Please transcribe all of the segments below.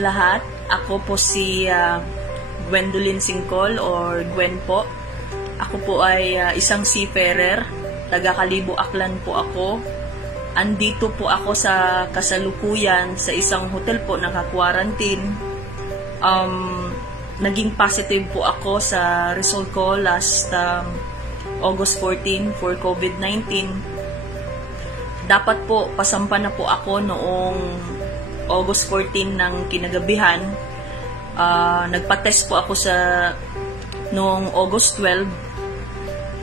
lahat. Ako po si Gwendolyn Singcol or Gwen po. Ako po ay isang seafarer. Taga Kalibo, Aklan po ako. Andito po ako sa kasalukuyan sa isang hotel po, naka-quarantine. Naging positive po ako sa result ko last August 14 for COVID-19. Dapat po pasampa na po ako noong August 14 ng kinagabihan. Nagpa-test po ako noong August 12.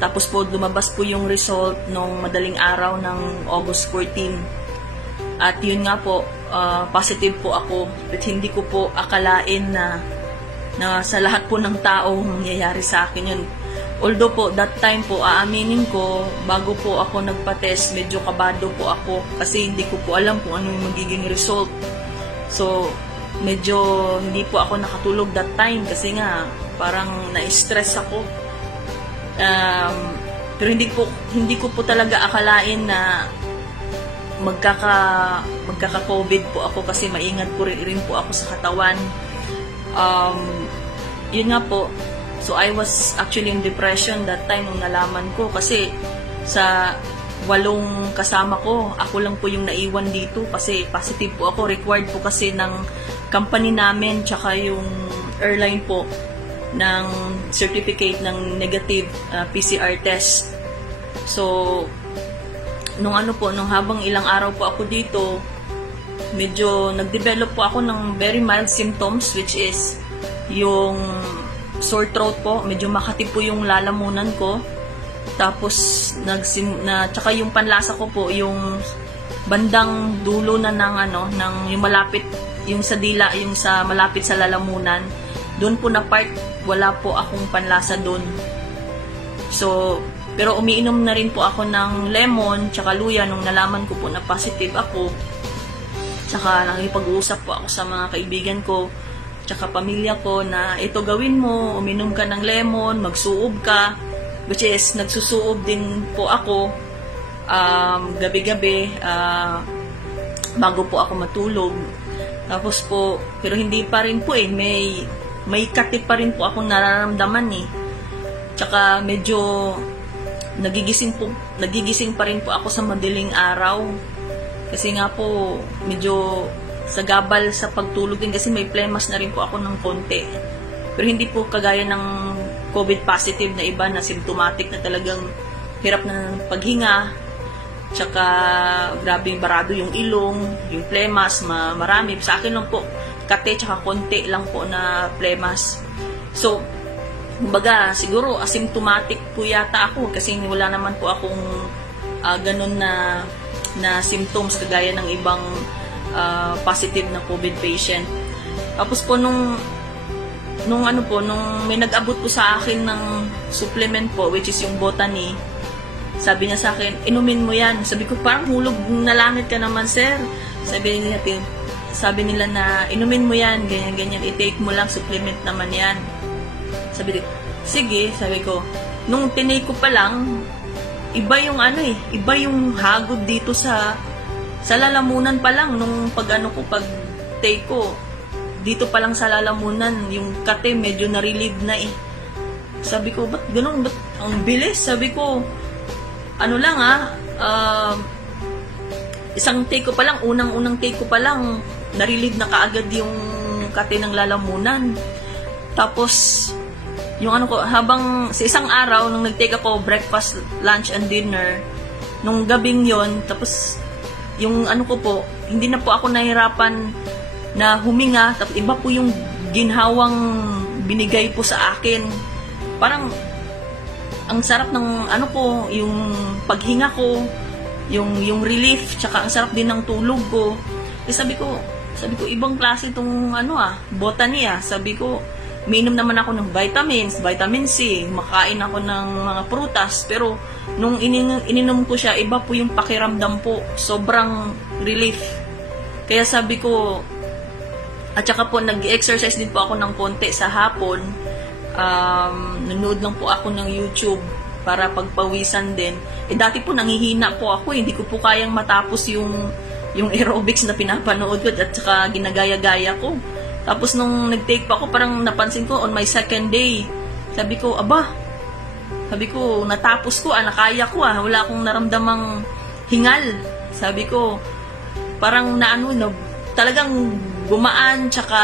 Tapos po lumabas po yung result nung madaling araw ng August 14. At yun nga po, positive po ako. But hindi ko po akalain na sa lahat po ng tao mangyayari sa akin yun. Although po, that time po, aaminin ko, bago po ako nagpa-test, medyo kabado po ako kasi hindi ko po alam kung ano yung magiging result. So, medyo hindi po ako nakatulog that time kasi nga, parang na-stress ako. Pero hindi ko po talaga akalain na magkaka-COVID po ako kasi maingat po rin po ako sa katawan. Yun nga po, so I was actually in depression that time nung nalaman ko kasi sa 8 kasama ko, ako lang po yung naiwan dito kasi positive po ako. Required po kasi ng company namin tsaka yung airline po ng certificate ng negative PCR test. So, nung habang ilang araw po ako dito, medyo nag-develop po ako ng very mild symptoms, which is yung sore throat po, medyo makati po yung lalamunan ko. Tapos tsaka yung panlasa ko po, yung bandang dulo na ng yung malapit, yung sa dila, yung sa malapit sa lalamunan, doon po na part, wala po akong panlasa doon. So, pero umiinom na rin po ako ng lemon tsaka luya nung nalaman ko po na positive ako. Tsaka nakipag-uusap po ako sa mga kaibigan ko tsaka pamilya ko na ito gawin mo, uminom ka ng lemon, magsuob ka, which is nagsusuob din po ako gabi-gabi bago po ako matulog. Tapos po, pero hindi pa rin po may kati pa rin po akong nararamdaman Tsaka medyo nagigising pa rin po ako sa madaling araw. Kasi nga po, medyo sagabal sa pagtulog din kasi may plemas na rin po ako ng konti. Pero hindi po kagaya ng COVID positive na iba na symptomatic na talagang hirap na ng paghinga. Tsaka grabe barado yung ilong, yung plemas, marami. Sa akin lang po, kate tsaka konti lang po na plemas. So, kumbaga, siguro asymptomatic po yata ako kasi wala naman po akong ganun na symptoms kagaya ng ibang positive na COVID patient. Tapos po nung may nag-abot po sa akin ng supplement po, which is yung Botany, sabi niya sa akin, inumin mo yan. Sabi ko, parang hulog na langit ka naman, sir. Sabi nila na inumin mo yan, ganyan, i-take mo lang, supplement naman yan. Sabi ko, sige, sabi ko, nung tinake ko pa lang, iba yung iba yung hagod dito sa lalamunan pa lang, nung pag take ko, dito pa lang sa lalamunan, yung kate medyo na-relieve na Sabi ko, ba't ganun? Ba't ang bilis? Sabi ko, isang take ko pa lang, unang take ko pa lang, na-relieve na kaagad yung kate ng lalamunan. Tapos, yung habang sa isang araw, nung nag-take ako breakfast, lunch, and dinner, nung gabing yon, tapos, yung ko po, hindi na po ako nahirapan na huminga, tapos iba po yung ginhawang binigay po sa akin. Parang, ang sarap ng yung paghinga ko, yung relief, tsaka ang sarap din ng tulog ko. Sabi ko, ibang klase itong Botany Sabi ko, umiinom naman ako ng vitamins, vitamin C, makain ako ng mga prutas, pero nung ininom ko siya, iba po yung pakiramdam po, sobrang relief. Kaya sabi ko, at saka po nag-exercise din po ako ng konti sa hapon, nanood lang po ako ng YouTube para pagpawisan din. Dati po nangihina po ako, hindi ko po kayang matapos yung aerobics na pinapanood ko at saka ginagaya-gaya ko. Tapos nung nag-take pa ako, parang napansin ko on my second day. Sabi ko, natapos ko, nakaya ko wala akong naramdamang hingal. Sabi ko, parang talagang gumaan, tsaka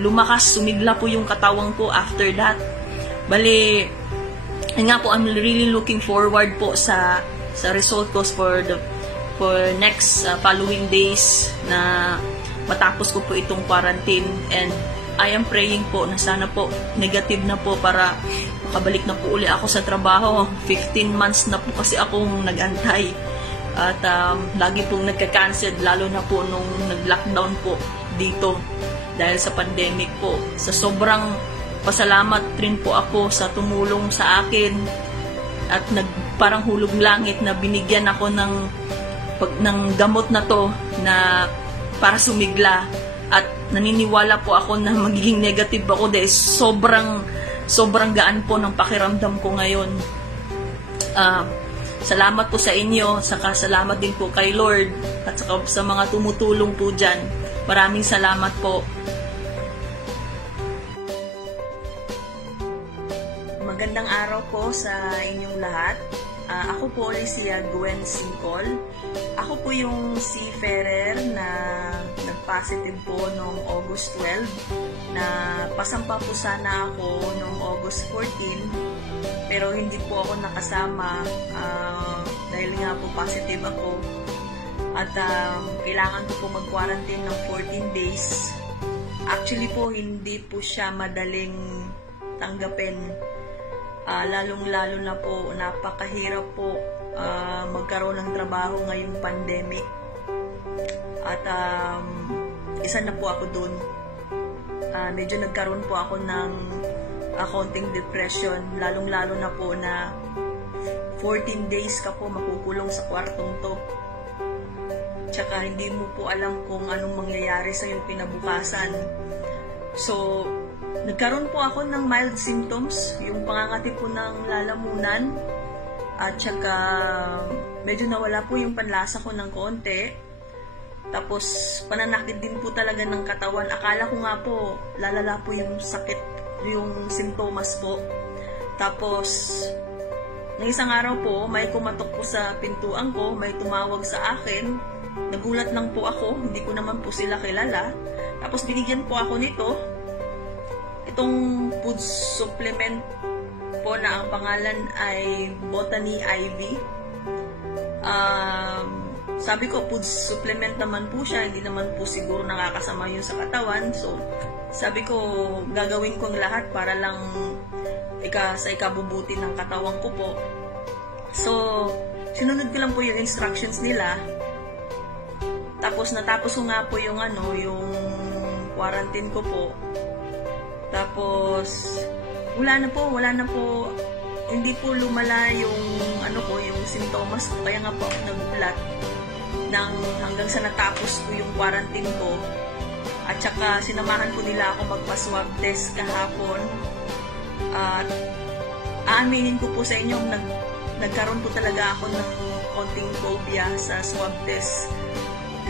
lumakas, sumigla po yung katawang ko after that. Bali, nga po, I'm really looking forward po sa result ko for next following days na matapos ko po itong quarantine. And I am praying po na sana po negative na po para makabalik na po uli ako sa trabaho. 15 months na po kasi akong nag-antay. At lagi pong nagka-cancel, lalo na po nung nag-lockdown po dito dahil sa pandemic po. Sa sobrang pasalamat rin po ako sa tumulong sa akin at parang hulog langit na binigyan ako ng gamot na to na para sumigla, at naniniwala po ako na magiging negative ako dahil sobrang gaan po ng pakiramdam ko ngayon. Salamat po sa inyo, saka salamat din po kay Lord at saka sa mga tumutulong po dyan. Maraming salamat po. Magandang araw po sa inyong lahat. Ako po ulit si Gwen Singkol. Ako po yung seafarer na nag-positive po noong August 12 na pasampa po sana ako noong August 14, pero hindi po ako nakasama dahil nga po positive ako. At kailangan ko po mag-quarantine ng 14 days. Actually po, hindi po siya madaling tanggapin. Lalong-lalo na po, napakahirap po magkaroon ng trabaho ngayong pandemic. At isa na po ako dun. Medyo nagkaroon po ako ng konting depression, lalong-lalo na po na 14 days ka po makukulong sa kwartong to. Tsaka hindi mo po alam kung anong mangyayari sa iyong pinabukasan. So, nagkaroon po ako ng mild symptoms, yung pangangati po ng lalamunan, at tsaka medyo nawala po yung panlasa ko ng konti. Tapos, pananakit din po talaga ng katawan. Akala ko nga po, lalala po yung sakit, yung simptomas po. Tapos, ng isang araw po, may kumatok po sa pintuan ko, may tumawag sa akin. Nagulat lang po ako, hindi ko naman po sila kilala. Tapos, binigyan po ako nito. Itong food supplement po na ang pangalan ay Botany IV. Sabi ko, food supplement naman po siya, hindi naman po siguro nakakasama yun sa katawan. So, sabi ko, gagawin ko ang lahat para lang sa ikabubuti ng katawan ko po. So, sinunod ko lang po yung instructions nila. Tapos, natapos ko nga po yung quarantine ko po. Tapos, wala na po, hindi po lumala yung yung sintomas ko. Kaya nga po ako nagulat hanggang sa natapos ko yung quarantine ko. At saka sinamahan ko nila ako magpa-swab test kahapon. At aaminin ko po sa inyo, nagkaroon po talaga ako ng konting phobia sa swab test.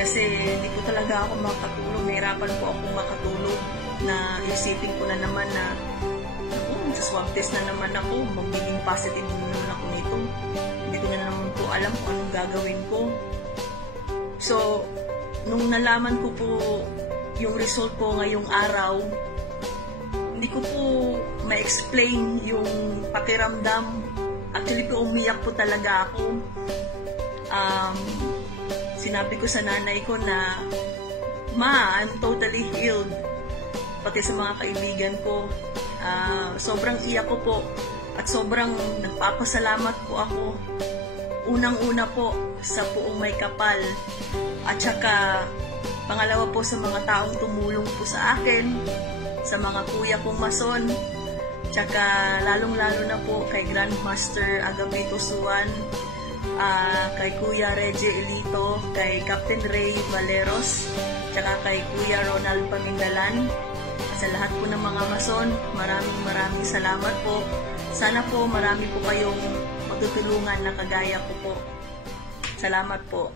Kasi hindi po talaga ako makatulog. Nahirapan po ako makatulog na isipin ko na naman na sa swab test na naman ako, magiging positive na naman ako nito. Hindi ko na naman po alam kung anong gagawin ko. So, nung nalaman ko po yung result po ngayong araw, hindi ko po ma-explain yung pakiramdam. Actually po, umiyak po talaga ako. Sinabi ko sa nanay ko na, "Ma, I'm totally healed." Pati sa mga kaibigan ko. Sobrang iyak ko po at sobrang nagpapasalamat po ako. Unang-una po sa Puong May Kapal, at saka pangalawa po sa mga taong tumulong po sa akin, sa mga kuya kong mason, tsaka lalong-lalo na po kay Grandmaster Agapito Suwan, kay Kuya Reggie Elito, kay Captain Ray Valeros, tsaka kay Kuya Ronald Pamindalan. Sa lahat po ng mga mason, maraming salamat po. Sana po marami po kayong matutulungan na kagaya ko po. Salamat po.